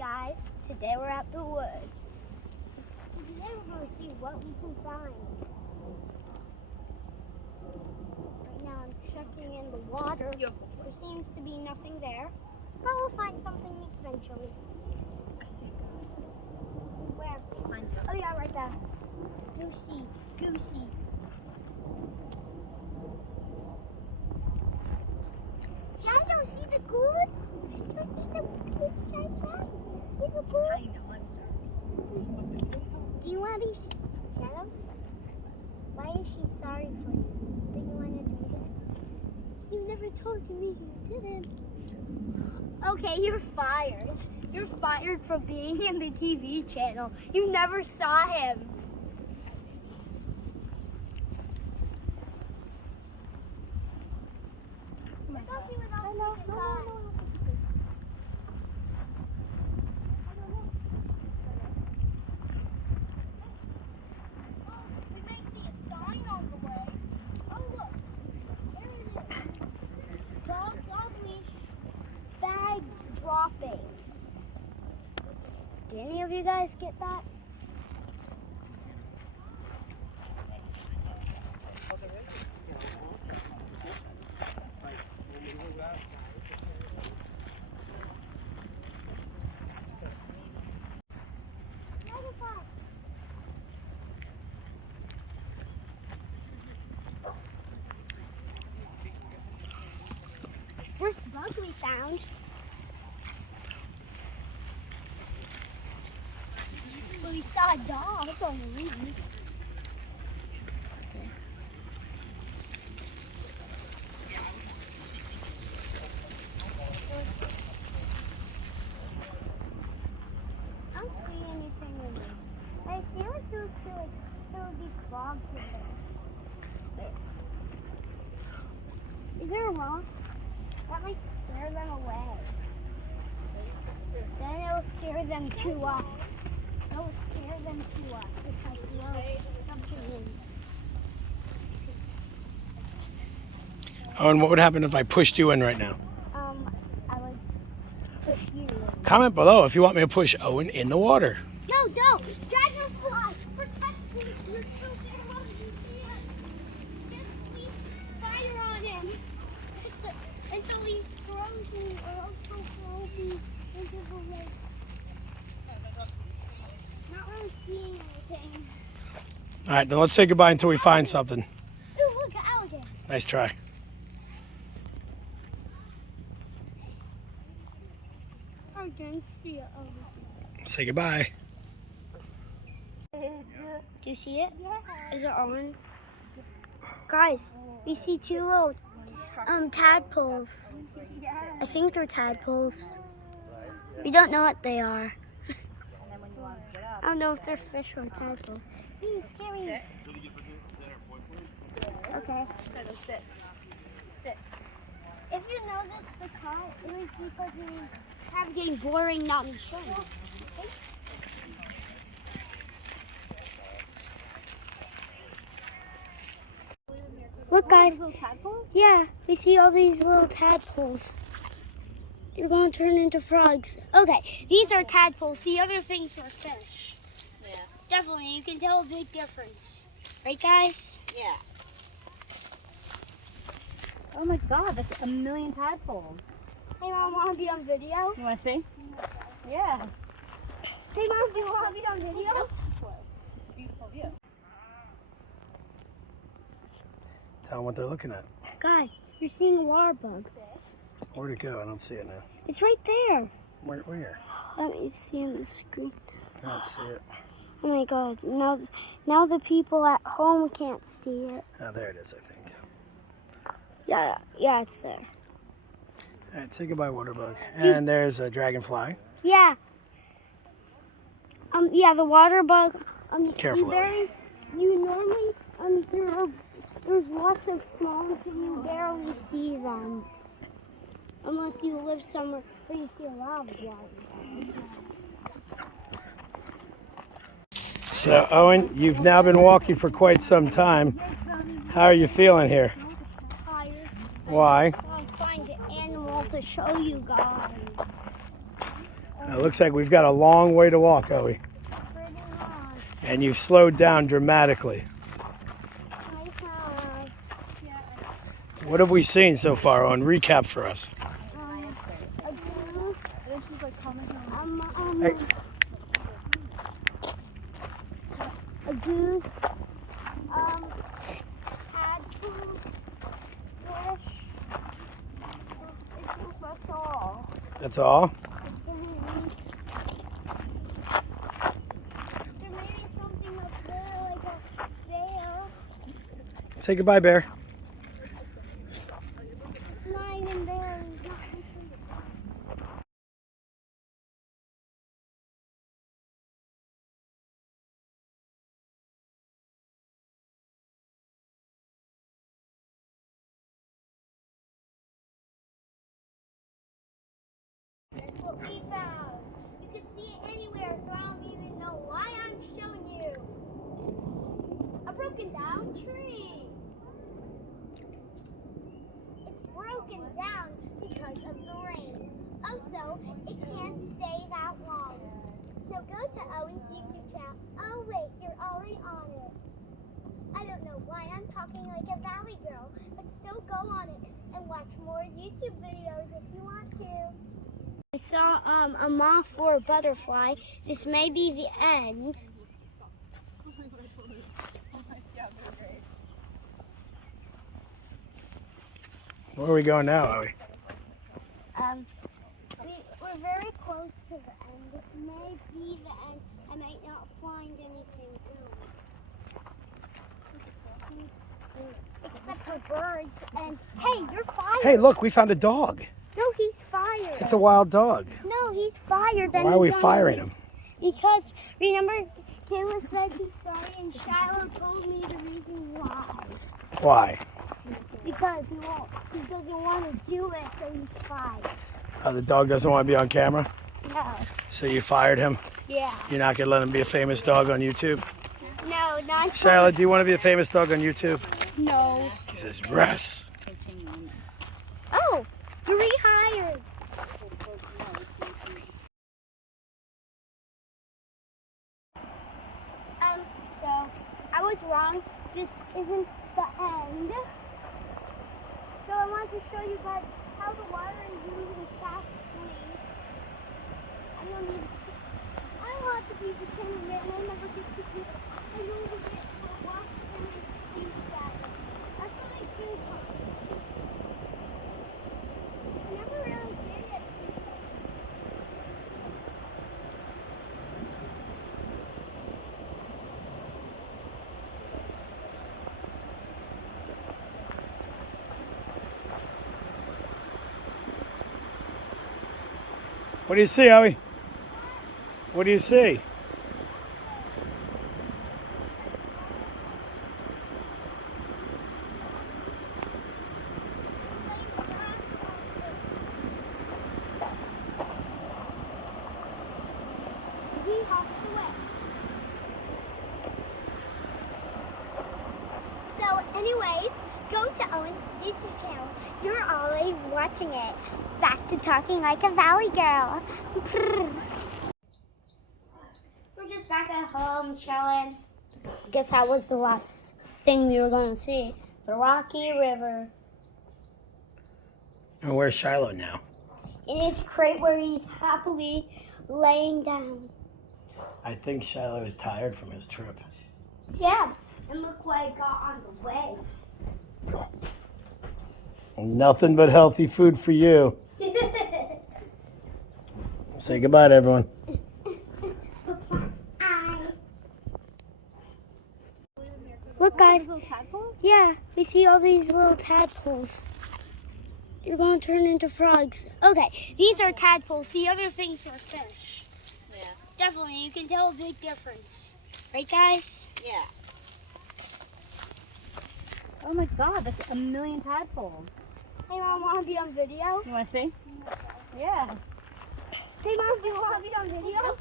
guys, today we're at the woods. Today we're going to see what we can find. Right now I'm checking in the water. There seems to be nothing there, but we'll find something eventually. I see a goose. Where? Behind you. Oh yeah, right there. Goosey, goosey. Shai, don't see the goose? Don't see the goose, Shai. See the goose? How you know I'm sorry? Do you want to be Shadow? Why is she sorry for you? Do you want to do this? You never told me you didn't. Okay, you're fired. You're fired for being in the TV channel. You never saw him. Dropping. Did any of you guys get that? Oh, there is a skill also. First bug we found. Well, we saw a dog on the lead. I don't see anything in there. I see like there would be frogs in there. Wait. Is there a rock? That might scare them away. Then it'll scare them to us. It'll scare them to us if I throw something in. Owen, what would happen if I pushed you in right now? I would push you. Comment below if you want me to push Owen in the water. No, don't! Dragonfly! Protect me! You're so damn you can't! Just keep fire on him! Until he throws me or also throws me into the lake. Not really seeing anything. All right, then let's say goodbye until we find something. Ooh, look, an alligator. Nice try. I didn't see it. Oh, Say goodbye. do you see it? Yeah. Is it Owen? Guys, we see two little tadpoles. I think they're tadpoles. We don't know what they are. I don't know if they're fish or tadpoles. He's scary. Okay. Sit. Sit. If you know this, it was because we have getting boring, not me showing. Look, guys. Little tadpoles? Yeah, we see all these little tadpoles. They're going to turn into frogs. Okay, these are tadpoles. The other things were fish. Yeah. Definitely, you can tell a big difference. Right, guys? Yeah. Oh my God, that's a million tadpoles. Hey, Mom, want to be on video? You want to see? Yeah. Hey, Mom, do you want to be on video? It's a beautiful view. Tell them what they're looking at. Guys, you're seeing a water bug. Where'd it go? I don't see it now. It's right there. Where? Let me see on the screen. I don't see it. Oh my God! Now the people at home can't see it. Oh, there it is, I think. Yeah, it's there. All right, say goodbye, waterbug. And there's a dragonfly. Yeah. Yeah, the water bug. Careful, You normally there's lots of small ones and you barely see them. Unless you live somewhere where you see a lot of water. So, Owen, you've now been walking for quite some time. How are you feeling here? Tired. Why? I'll find an animal to show you guys. It looks like we've got a long way to walk, Owie. Pretty long. And you've slowed down dramatically. I have. What have we seen so far, Owen? Recap for us. A goose. And she's like commenting on Hey. A goose. Tadpoles. Fish. That's all. That's all? There may be something up there, like a bear. Say goodbye, Bear. It's not even there. It's not even That's what we found. You can see it anywhere, so I don't even know why I'm showing you. A broken down tree. It's broken down because of the rain. Also, it can't stay that long. Now go to Owen's YouTube channel. Oh wait, you're already on it. I don't know why I'm talking like a valley girl, but still go on it and watch more YouTube videos if you want to. I saw a moth or a butterfly. This may be the end. Where are we going now, Owie? We're very close to the end. This may be the end. I might not find anything else. Except for birds. And hey, you're fired. Hey, look, we found a dog. No, he's fired. It's a wild dog. No, he's fired. Then Why are we he's on firing leave. him? Because remember, Kayla said he's sorry, and Shiloh told me the reason why. Why? Because he doesn't want to do it, so he's fired. The dog doesn't want to be on camera? No. So you fired him? Yeah. You're not going to let him be a famous dog on YouTube? No, not Shiloh, do you want to be a famous dog on YouTube? No. He says, yes. Oh, you're rehired. So I was wrong. This isn't the end. So I want to show you guys how the water is moving fastly. I want to be the cameraman, and I never get to do it. I only get to watch them and see that. That's what I do. I never really did it. What do you see, Owie? What do you see? So anyways, go to Owen's YouTube channel. You're always watching it. Back to talking like a valley girl. We're just back at home chilling. I guess that was the last thing we were going to see. The Rocky River. And where's Shiloh now? In his crate where he's happily laying down. I think Shiloh is tired from his trip. Yeah, and look what I got on the way. Nothing but healthy food for you. Say goodbye to everyone. Look, guys. Yeah, we see all these little tadpoles. You're going to turn into frogs. Okay, these are tadpoles. The other things were fish. Yeah. Definitely, you can tell a big difference. Right, guys? Yeah. Oh my god, that's 1,000,000 tadpoles. Hey, Mom, want to be on video? You want to see? Yeah. Hey, Mom, do you want to be on video?